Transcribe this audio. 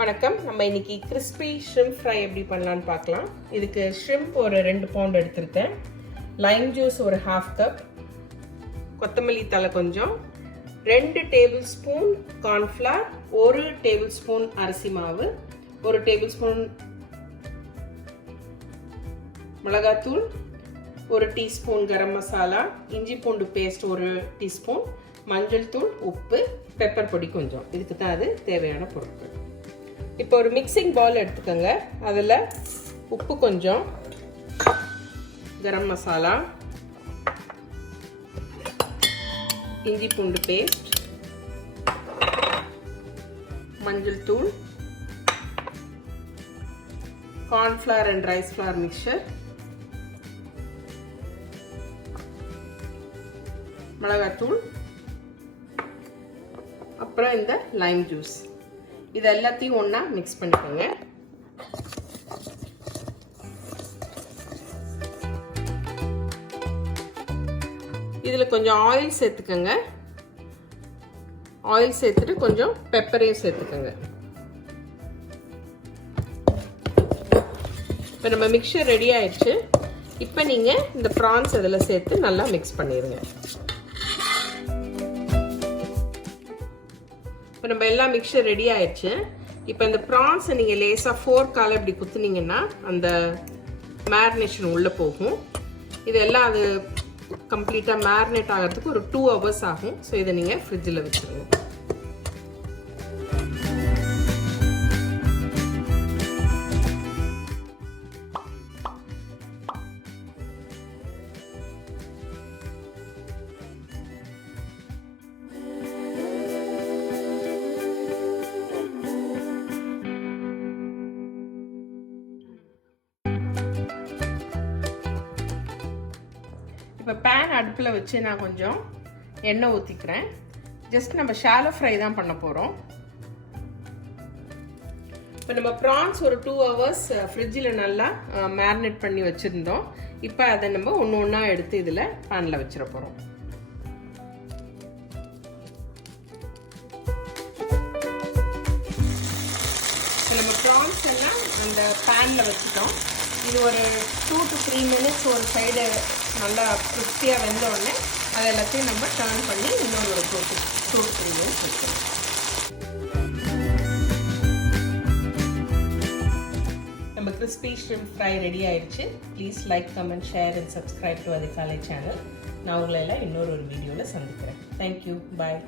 வணக்கம். நம்ம இன்னைக்கு கிறிஸ்பி ஷ்ரிம்ப் ஃப்ரை எப்படி பண்ணலான்னு பார்க்கலாம். இதுக்கு ஷ்ரிம்ப் ஒரு 2 பவுண்ட் எடுத்திருக்கேன். லைம் ஜூஸ் ஒரு 1/2 கப், கொத்தமல்லி தழை கொஞ்சம், 2 table spoon cornflour, 1 table spoon அரிசி மாவு, 1 டேபிள் ஸ்பூன் மிளகாத்தூள், 1 டீஸ்பூன் கரம் மசாலா, இஞ்சி பூண்டு பேஸ்ட் 1 டீஸ்பூன், மஞ்சள் தூள், உப்பு, பெப்பர் பொடி கொஞ்சம். இதுக்கு தான் அது தேவையான பொருட்கள். இப்போ ஒரு மிக்சிங் பவுல் எடுத்துக்கோங்க. அதில் உப்பு கொஞ்சம், கரம் மசாலா, இஞ்சி பூண்டு பேஸ்ட், மஞ்சள் தூள், cornflour and rice flour mixture, மிளகாத்தூள், அப்புறம் இந்த லைம் ஜூஸ். இது எல்லாத்தையும் ஒன்றா மிக்ஸ் பண்ணிக்கோங்க. இதில் கொஞ்சம் ஆயில் சேர்த்துக்கோங்க. ஆயில் சேர்த்துட்டு கொஞ்சம் பெப்பரையும் சேர்த்துக்கோங்க. இப்போ நம்ம மிக்சர் ரெடி ஆயிடுச்சு. இப்போ நீங்கள் இந்த ப்ரான்ஸ் இதில் சேர்த்து நல்லா மிக்ஸ் பண்ணிடுங்க. இப்போ நம்ம எல்லாம் மிக்சர் ரெடி ஆயிடுச்சு. இப்போ இந்த ப்ரான்ஸை நீங்கள் லேசாக ஃபோர்க்கால் இப்படி குத்துனீங்கன்னா அந்த மேரினேஷன் உள்ளே போகும். இதெல்லாம் அது கம்ப்ளீட்டாக மேரினேட் ஆகிறதுக்கு ஒரு 2 hours ஆகும். ஸோ இதை நீங்கள் ஃப்ரிட்ஜில் வச்சுருங்க. இப்போ பேன் அடுப்பில் வச்சு நான் கொஞ்சம் எண்ணெய் ஊற்றிக்கிறேன். ஜஸ்ட் நம்ம ஷாலோ ஃப்ரை தான் பண்ண போகிறோம். இப்போ நம்ம ப்ரான்ஸ் ஒரு 2 hours ஃப்ரிட்ஜில் நல்லா மேரினேட் பண்ணி வச்சுருந்தோம். இப்போ அதை நம்ம ஒன்று ஒன்றா எடுத்து இதில் பேனில் வச்சிட போகிறோம். நம்ம ப்ரான்ஸ் எல்லாம் அந்த பேனில் வச்சுட்டோம். இது ஒரு 2 to 3 minutes ஒரு சைடு நல்லா கிறிஸ்பியாக வெந்தோடனே அது எல்லாத்தையும் நம்ம டர்ன் பண்ணி இன்னொரு ஒரு 2 to 3 minutes வச்சுக்கணும். நம்ம கிறிஸ்பி ஷ்ரிம்ப் ஃப்ரை ரெடி ஆயிடுச்சு. Please like, comment, share and subscribe to அதிகாலை சேனல். நான் உங்களை எல்லாம் இன்னொரு வீடியோவில் சந்திக்கிறேன். தேங்க்யூ. பாய்.